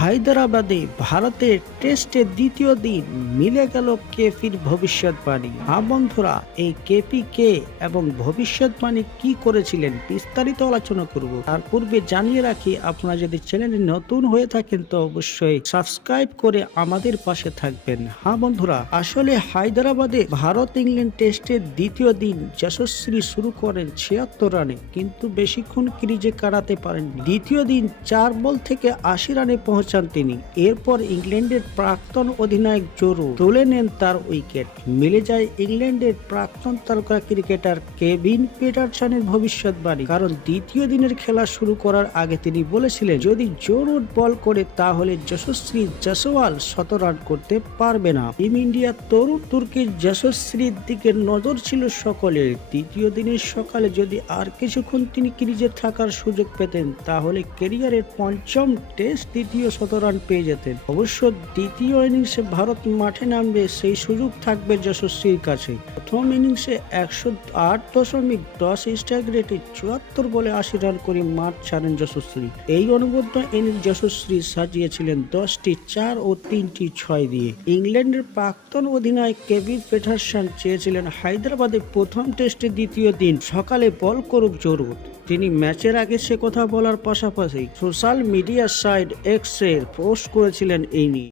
হায়দ্রাবাদে ভারতের টেস্টের দ্বিতীয় দিন মিলে গেল কেপির ভবিষ্যৎবাণী। হ্যাঁ বন্ধুরা, এই কেপি কে এবং ভবিষ্যৎবাণী কি করেছিলেন বিস্তারিত আলোচনা করব। তার পূর্বে জানিয়ে রাখি, আপনারা যদি চ্যানেলে নতুন হয়ে থাকেন তো অবশ্যই সাবস্ক্রাইব করে আমাদের পাশে থাকবেন। হ্যাঁ বন্ধুরা, আসলে হায়দ্রাবাদে ভারত ইংল্যান্ড টেস্টের দ্বিতীয় দিন যশস্বী শুরু করেন 76 রানে, কিন্তু বেশিক্ষণ ক্রিজে কাটাতে পারেননি। দ্বিতীয় দিন 4 বল থেকে 80 রানে পৌঁছান তিনি। এরপর ইংল্যান্ডের প্রাক্তন অধিনায়ক জোরু তুলে নেন তার উইকেট। মিলে যায় ইংল্যান্ডের প্রাক্তন তারকা ক্রিকেটার কেভিন পিটারসনের ভবিষ্যৎবাণী। কারণ দ্বিতীয় দিনের খেলা শুরু করার আগে তিনি বলেছিলেন, যদি জোরু বল করে তাহলে যশস্বী জয়সওয়াল 100 রান করতে পারবে না। টিম ইন্ডিয়া তরুণ তুর্কি যশস্বীর দিকে নজর ছিল সকলের। দ্বিতীয় দিনের সকালে যদি আর কিছুক্ষণ তিনি ক্রিজে থাকার সুযোগ পেতেন তাহলে ক্যারিয়ারের পঞ্চম টেস্ট দ্বিতীয় 100 রান পেয়ে যেতেন। অবশ্য দ্বিতীয় ইনিংসে ভারত মাঠে নামবে সেই সুযোগ থাকবে যশস্বীর কাছে। প্রথম ইনিংসে 108.10 স্ট্রাইক রেটে 74 বলে 80 রান করে মাঠ ছাড়েন যশস্বী। এই অনবদ্য ইনিংস যশস্বী সাজিয়েছিলেন 10টি 4 ও 3টি 6 দিয়ে। ইংল্যান্ডের প্রাক্তন অধিনায়ক কেভিন পিটারসন চেয়েছিলেন হায়দ্রাবাদে প্রথম টেস্টের দ্বিতীয় দিন সকালে বল করুক জোরু। তিনি ম্যাচের আগে সে কথা বলার পাশাপাশি সোশ্যাল মিডিয়া সাইট এক্সে পোস্ট করেছিলেন এই নিয়ে।